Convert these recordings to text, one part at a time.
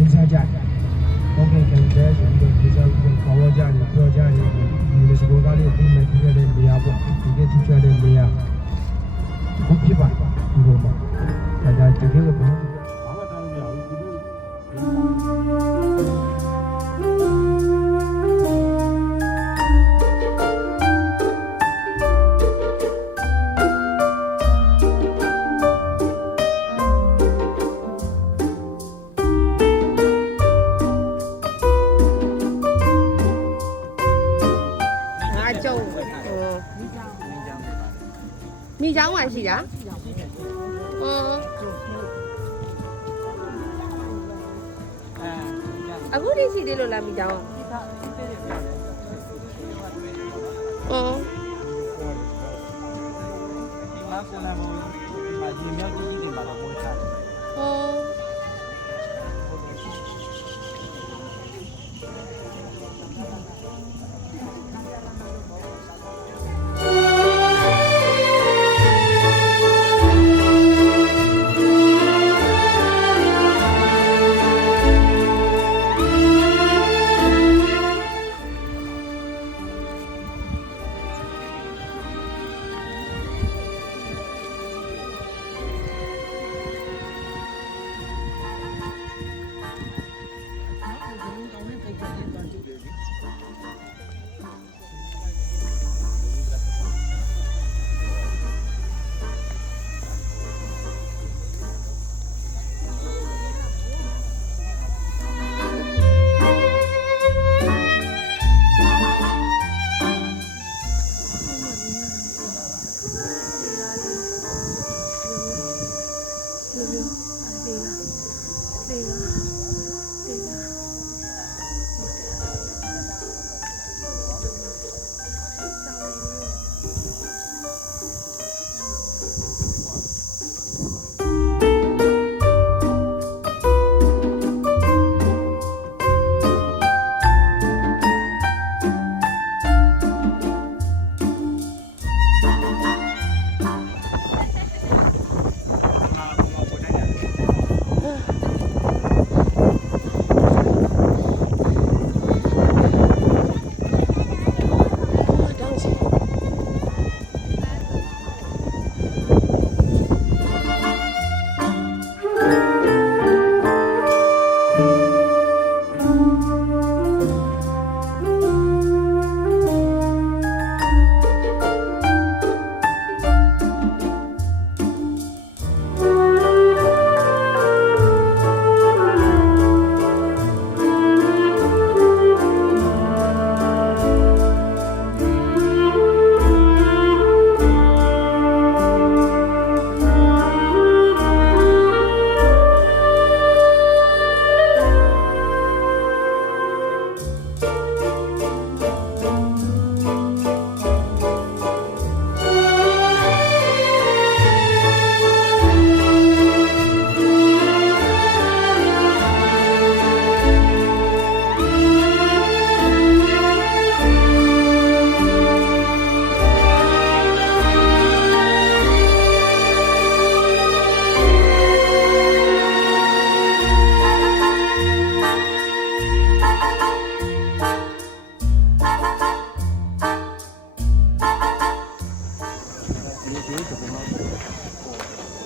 ဒေသကြဟုတ်ကဲ့ခင်ဗျာဆိုပြီးဒေသဘာဝကြတယ်ပြောကြတယ်ဒီလိုစကောကားလေးအသိမဲ့ပြတဲ့နေရာပေါ့ဒီကထူးခြားတဲ့နေရာခုဖြစ်ပါဒီလိုမှာဒါတကယ်ကိုဘာမှတောင်းမရဘူးသူမိချောင်းမှရှိတာအခုထိရှိသေးလို့လားမိချောင်းဒီမှာကလည်းမဒီမြောက်ကြီးတွေမှာတော့ပေါ်ချတယ်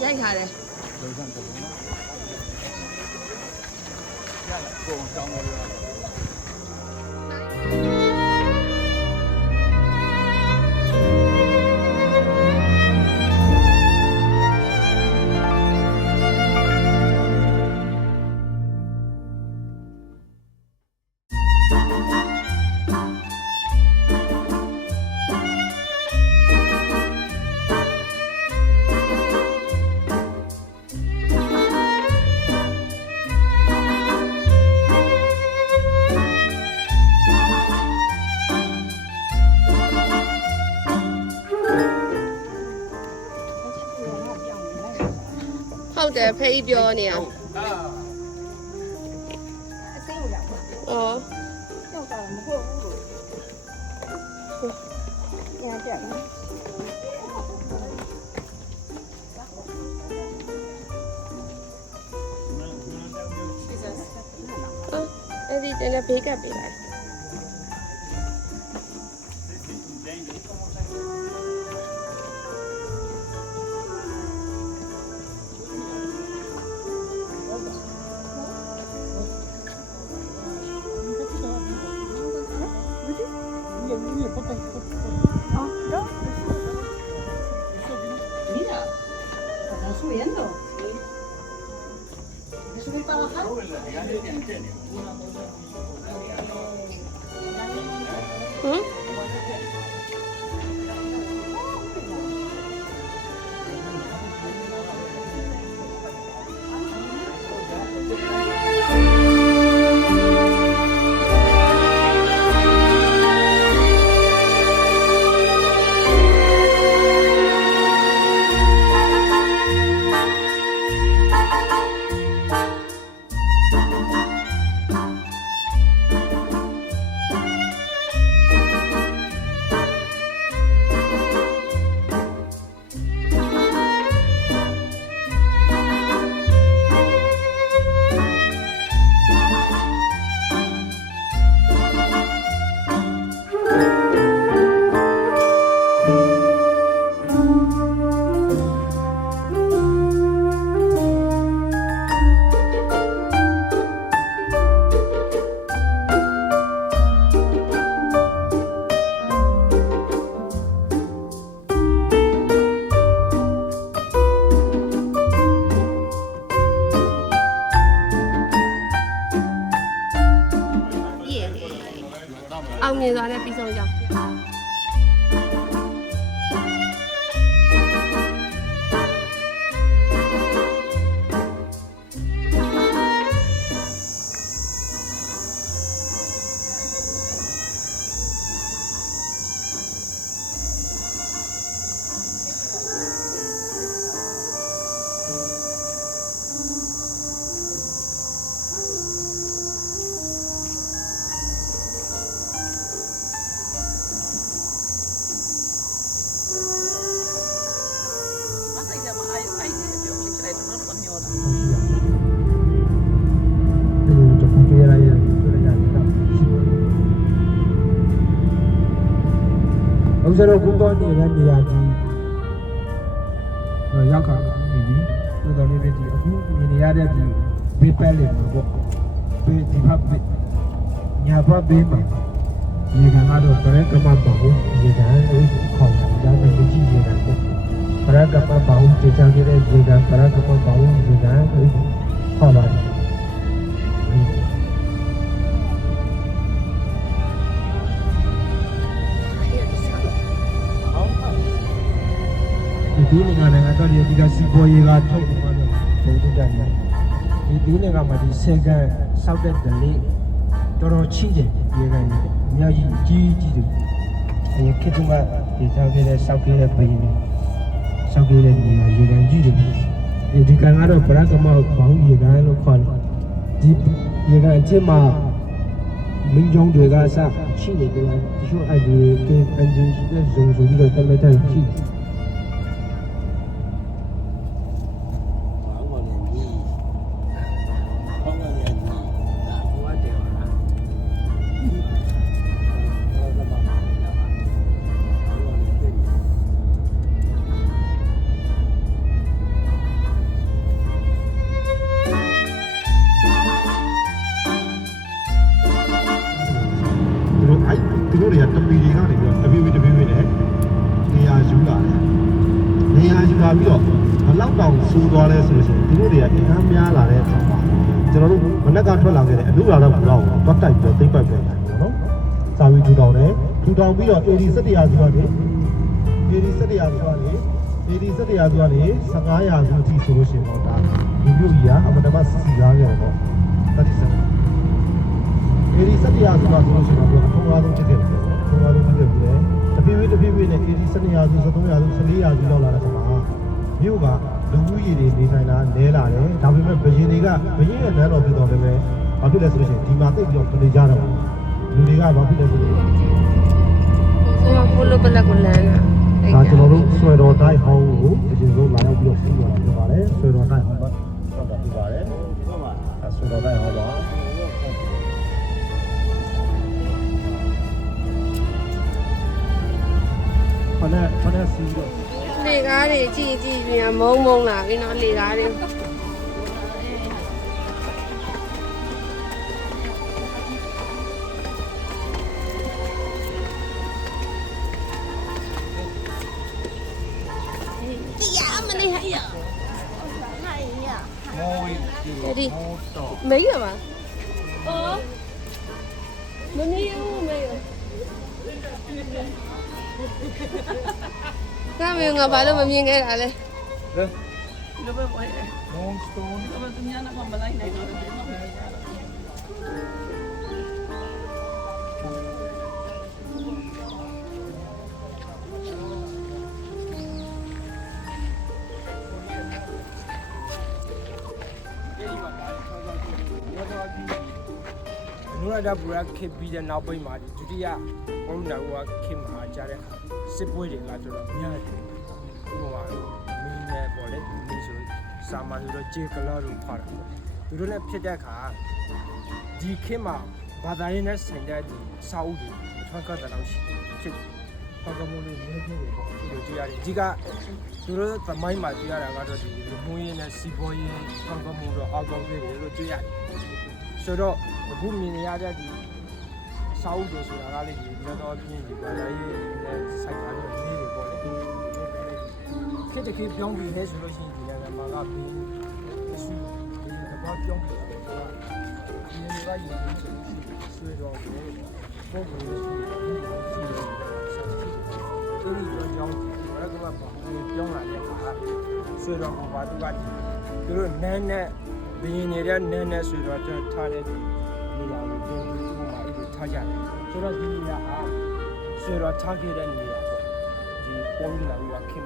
ရိုက်ထားတယ်ဟုတ်တယ်ဖေးပြောနေအောင်အစိမ်းကိုရောက်ပါရောက်တာမဟုတ်ဘူးလို့ညာကြက်နော် စီတင်တဲ့ဘေးကပ်ပေးလိုက် Mira, está subiendo. ¿Es subir para bajar? ဟမ် အောင်မြင်စွာနဲ့ပြီးဆုံးကြအောင်ဦးဇရောကုတော်နေတဲ့နေရာကြီးရောက်ခါနေပြီကုတော်လေးတွေအခုမြင်နေရတဲ့ဒီဘေးပက်လေးမှာပေါ့ဘေးဒီဘက်ညာဘက်ဘေးမှာရေကန်ကတော့ဗရက်ကမပေါ့ရေကန်လို့ခေါ်တာဒါပေမဲ့ကြီးရေကန်ပေါ့ဗရက်ကမပေါ့ကျေချောင်းကြီးတဲ့ရေကန်ဗရက်ကမပေါ့ရေကန်လို့ခေါ်ပါတယ်ဒီနိုင်ငံတော့ဒီကစီပေါ်ရေးကထုတ်ပေါ်တော့ဘုံတက်တယ်ဒီနိုင်ငံမှာဒီစက်ကစောက်တဲ့ဒလေးတော်တော်ချိတယ်ရေကန်ကြီးအများကြီးကြီးတယ်အဲခေတ္တမှာဒီကြောက်ခဲ့တဲ့စောက်ခဲ့တဲ့ဘိန်းစောက်ခဲ့တဲ့နေရာရေကန်ကြီးတယ်ဒီကန်ကတော့ဗရက်ကမောက်ဘောင်းရေကန်လို့ခေါ်တယ်ဒီရေကန်အချင်းမှာမင်းကြောင့်တွေကစချိနေတယ်ဒီလိုအဲ့ဒီကအန်ဂျင်ရှိတဲ့ဇုံဆိုပြီးတော့တမတန်ချိတယ်သူတို့တွေကတပီတွေကနေပြီးတော့တပီနဲ့နေရာယူလာတယ်။နေရာယူလာပြီးတော့ဘလောက်တောင်ဆိုးသွားလဲဆိုလို့ရှိရင်သူတို့တွေကအင်အားများလာတဲ့အခါမှာကျွန်တော်တို့မနက်ကထွက်လာခဲ့တဲ့အလုပ်လာတော့ဘူးတော့တွတ်တိုက်ပြီးတော့သိမ့်ပိုက်ပြန်တယ်ပေါ့နော်။စာဝီထူထောင်တယ်ထူထောင်ပြီးတော့ AD 17ရာစုကနေ AD 17ရာစုကနေ AD 17ရာစုကနေ15ရာစုအထိဆိုလို့ရှိရင်တော့ဒါဒီမျိုးကြီးကအမတမစီကားခဲ့တယ်ပေါ့။37AD 17ရာစုကဆိုလို့ရှိရင်တော့အထုံးကားဆုံးဖြစ်ခဲ့တယ်ပေါ့။အထုံးကားဆုံးဖြစ်ခဲ့ပြီးတယ်။တဖြည်းဖြည်းနဲ့ AD 12ရာစု13ရာစု14ရာစုလောက်လာတဲ့အခါမှာမြို့ကလူဦးရေတွေနေထိုင်တာနည်းလာတယ်။ဒါပေမဲ့ဘရင်ရဲ့နန်းတော်ပြည်တော်လည်းပဲဘာဖြစ်လဲဆိုလို့ရှိရင်ဒီမှာတိတ်ပြီးတော့နေကြတော့လူတွေကဘာဖြစ်လဲဆိုလို့ဘိုးလိုပလက်ကိုလမ်းက ဒါကျွန်တော်တို့ဆွဲတော်တိုင်းဟောင်းကိုအရင်ဆုံးလာရောက်ပြီးတော့ပြီးတော့ပြောပါတယ်ဆွဲတော်တိုင်းဟောင်းပါဟုတ်တာပြပါတယ်ဆွဲတော်တိုင်းဟောင်းပါ နဲ့စီးတော့ လေကားတွေကြည့်ကြည့်ပြီးမုံမုံလာပြီနော်လေကားတွေတရားမနေဟရ 那一样。 မောဝေးဒီမောတော့ မေးရပါအော်မမီးဘူးမေးရကမေငါဘာလို့မမြင်ခဲ့တာလဲ လေ 你不会， မောစတိုး 我们中间那个没来那个。 နူရတာဘူရာခေပြီးတဲ့နောက်ပိုင်းမှာဒီဒုတိယဘုံနာဝခေမှာကြားတဲ့စစ်ပွဲတွေကတော်တော်များတယ်ဥပမာမင်းနဲ့ပေါ့လေဒီဆိုစာမန်တို့ဂျေကလာတို့ဖားတာသူတို့လည်းဖြစ်တဲ့အခါဒီခေမှာဘာသာရေးနဲ့ဆိုင်တဲ့ဒီစာအုပ်တွေထွန်းကားတဲ့လောက်ရှိဖြစ်ဘာကမို့လို့နေနေတယ်ပေါ့ဒီလိုကြည့်ရတယ်ဒီကသူတို့သမိုင်းမှာကြည့်ရတာကတော့ဒီလူမှုရေးနဲ့စီးပွားရေးထွန်းကားမှုတော့အောက်ကောင်းတွေလို့ကြည့်ရတယ်ဆိုတော့အခုမြင်နေရတဲ့ဒီစာအုပ်တွေဆိုတာကလည်းဒီလက်တော်ပြင်းဒီဘာသာရေးနဲ့ဆိုင်တာတော့နေတယ်ပေါ့လေခေတ်တစ်ခေတ်ပြောင်းပြီးလဲဆိုလို့ရှိရင်ဒီနိုင်ငံမှာကပြီးအဆူဒီကတော့ပြောင်းပြီးတော့ဒီနေရာကြီးနေဆွေးတော့ပုံပုံလေးရှိတယ်ရှိတယ်ဆက်ရှိတယ်ဒီလိုကြောင်းဘာကမှပေါ့ပြောင်းလာတဲ့အခါဆွေးတော့ဘာတူကသူတို့နန်းနဲ့ဘင်းနေတဲ့နန်းနဲ့ဆွေးတော့ထားတဲ့နေရာကိုပြောင်းပြီးဥပမာအဲ့လိုထားကြတယ်ဆိုတော့ဒီနေရာဟာဆွေးတော့ထားခဲ့တဲ့နေရာပေါ့ဒီပုံစံလာလို့ခင်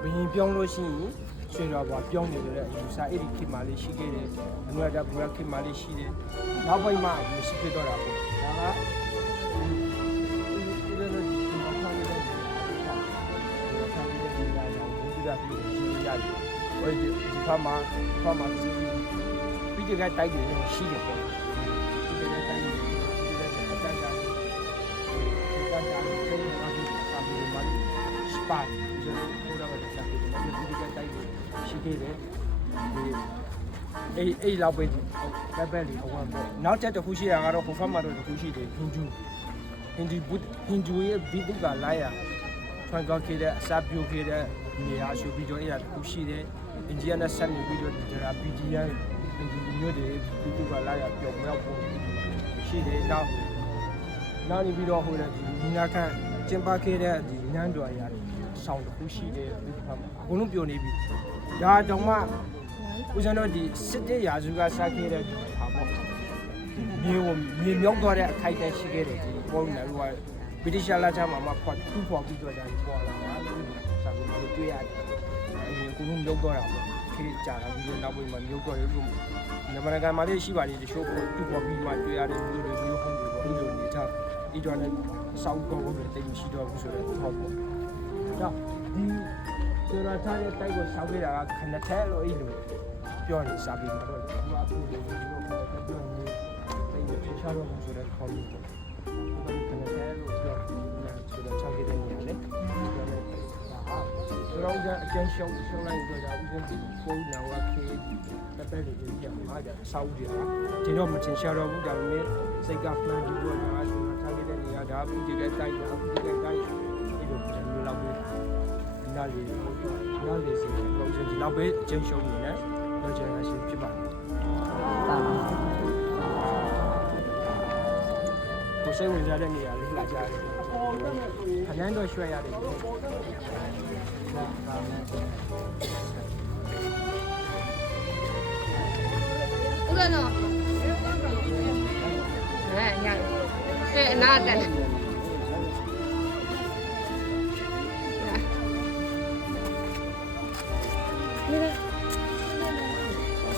ဘင်းပြောင်းလို့ရှိရင်ဆွေတော့ဘာပြောင်းနေလို့တဲ့အယူဆအဲ့ဒီခေတ်မှလေးရှိခဲ့တယ်အနွယ်တာဘူရခေတ်မှလေးရှိတယ်နောက်ပိုင်းမှာမရှိဖြစ်တော့တာပေါ့ဒါကဒီလိုလိုဒီမှာထားနေတဲ့ဒီနေရာကိုဘုရားပြုလို့ကြည့်ရတယ်ဟိုဒီဖာမှာပြီးကြတဲ့တိုက်တွေရှိတယ်ပေါ့ပြီးကြတဲ့တိုက်တွေပြီးကြတဲ့တိုက်ကြတယ်ဒီကကြတယ်ဒီမှာဒီစာပြီးမှစပါဒီလိုဘုရားကစာပြီးမှပြီးကြတဲ့တိုက်တွေရှိခဲ့တယ်ဒီအဲ့လောက်ပဲဒီဘက်ဘက်လေးဟိုကပေါ့နောက်ချက်တစ်ခုရှိရကတော့ဟိုဖက်မှာတော့တစ်ခုရှိတယ်ဟင်ဂျူရဲ့ဘီဒူကလာရထွန်ကောက်ခဲ့တဲ့အစာပြိုခဲ့တဲ့နေရာရှိပြီးတော့အဲ့ဒါတစ်ခုရှိတယ်အင်ဂျီနဲ့ဆက်နေပြီးတော့ဒီရာ PDI ဒီမျိုးတွေဘီဒူကလာရပျော်မြောက်ဖို့ရှိတယ်နောက်နေပြီးတော့ဟိုလည်းဒီနာခန့်ကျင်းပခဲ့တဲ့ဒီနန်းတော်ရာဆောင်းတစ်ခုရှိတယ်ဒီဖက်မှာအကုန်လုံးပျော်နေပြီဒါတောင်မှဦးဇင်းတို့ဒီစစ်တေးရာစုကစားခဲ့တဲ့ဟာပေါ့မြေမြောက်သွားတဲ့အခိုက်အတန့်ရှိခဲ့တယ်ဒီပုံနဲ့ဟိုကဗြိတိရှလာချာမှာဖွာတူဖွာပြီးတော့ဒါပေါ်လာတာစာပြီးတော့တွေ့ရတယ်အဲဒီကုလုံးမြောက်သွားတာပေါ့ခေတ်ကြာလာပြီးတော့နောက်ပိုင်းမှာမြောက်သွားတယ်လို့မြန်မာနိုင်ငံမှာလည်းရှိပါတယ်တချို့တူဖွာပြီးမှတွေ့ရတယ်မျိုးတွေမျိုးဟုတ်တယ်ပေါ့ဒီလိုနေထားဒီတော့လည်းစောက်ကောင်းလို့တိတ်မရှိတော့ဘူးဆိုတော့ဟုတ်ပေါ့ဒါဒီဆိုတော့ထားတဲ့တိုက်ကိုရှောက်ခဲ့တာကခဏထဲလို့အဲ့လိုပြောနေစာပြီးတော့ဒီမှာအခုလိုမျိုးပြောနေတိတ်ချချတော့ဆိုတော့ခေါ်ပြီးတော့ခဏထဲလို့ပြောဆိုတော့ချောက်ခဲ့တဲ့နေရာလေပြောနေဒါဟာဆိုတော့အကျဉ်းရှုံးလိုက်တော့ဒါဥပဒေပုံနာဝခေတပည့်တွေပြမှာဒါစာအုပ်တွေကဒီတော့မချင်ရှာတော့ဘူးဒါပေမဲ့စိတ်က plan ပြီးတော့ဒါဆိုတော့ထားခဲ့တဲ့နေရာဒါပြီးကြတဲ့တိုက်ဒါပြီးကြတဲ့တိုက်ဒီလိုမျိုးလောက်ပဲနားလေစီတော့ဒီလောက်ပဲအကျဉ်းရှုံးနေတယ်တော့ကျန်ရရှိဖြစ်ပါတယ်ကိုစိတ်ဝင်စားတဲ့နေရာလေးလာကြတယ်ခရမ်းတော့ရွှဲရတယ်ဦးဇနော်ရတယ်နားတယ်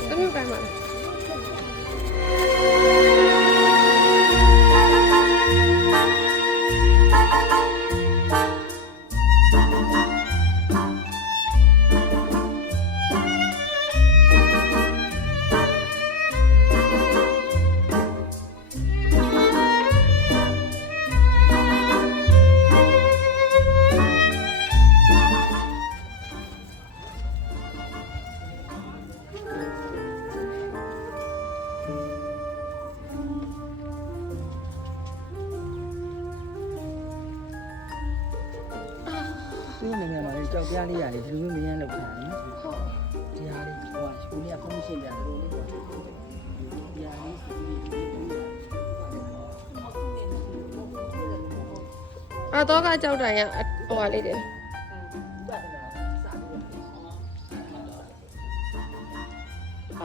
怎么办嘛？ သူ့နိုင်ငံမှာလည်းကြောက်ပြားလေးရတယ်ဒီလိုမျိုးမင်းလောက်ထားတယ်နော် ဟုတ် တရားလေးဟိုကကိုလေးကဖုန်းရှင်းပြတယ်လို့လေးပေါ့တရားလေးစီးပြီး တော့ကကြောက်တိုင်ရဟိုပါလေးတယ်အ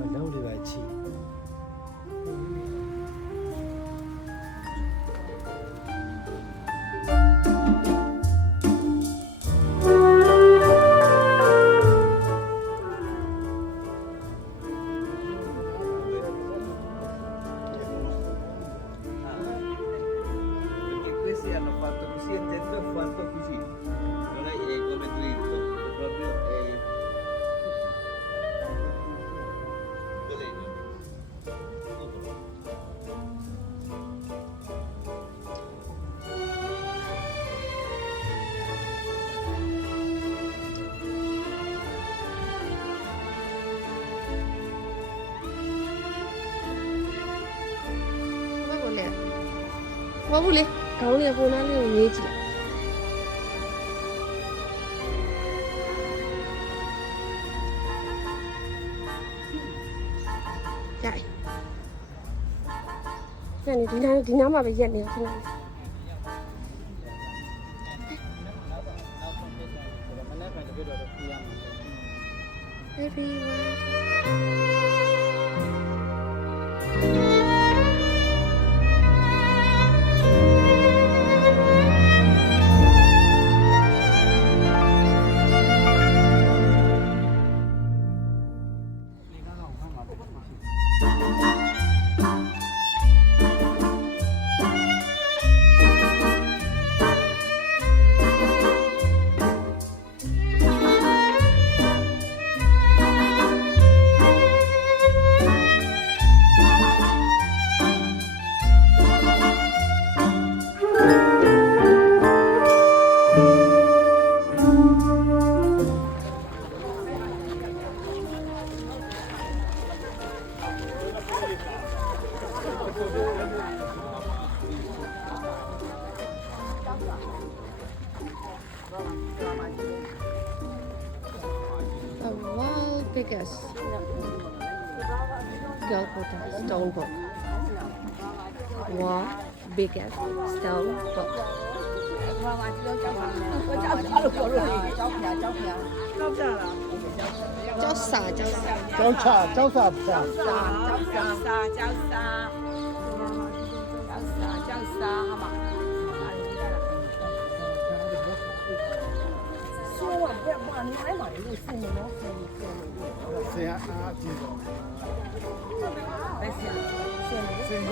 ာ လောက်တွေပါချီ Questi hanno fatto così e te ha fatto così, non è come dritto, proprioဘာဘူးလေခေါင်းလေးပုံနာလေးကိုရေးကြည့်လိုက်ရိုက်ဒီနားမှာပဲရက်နေခဏလေး everyone the world biggest Golgotha stone book. World biggest stone book. 叫啥？叫啥？交叉交叉不上。谁啊？啊，记住。谁有？